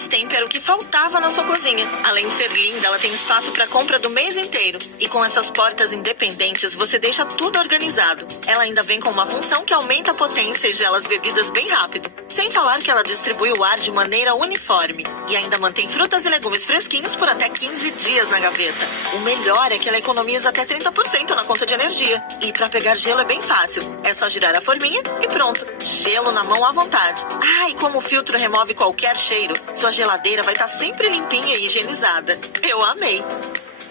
Brastemp era o que faltava na sua cozinha. Além de ser linda, ela tem espaço para compra do mês inteiro. E com essas portas independentes, você deixa tudo organizado. Ela ainda vem com uma função que aumenta a potência e gela as bebidas bem rápido. Sem falar que ela distribui o ar de maneira uniforme. E ainda mantém frutas e legumes fresquinhos por até 15 dias na gaveta. O melhor é que ela economiza até 30% na conta de energia. E para pegar gelo é bem fácil. É só girar a forminha e pronto. Gelo na mão à vontade. Ah, e como o filtro remove qualquer cheiro, sua geladeira vai estar sempre limpinha e higienizada. Eu amei!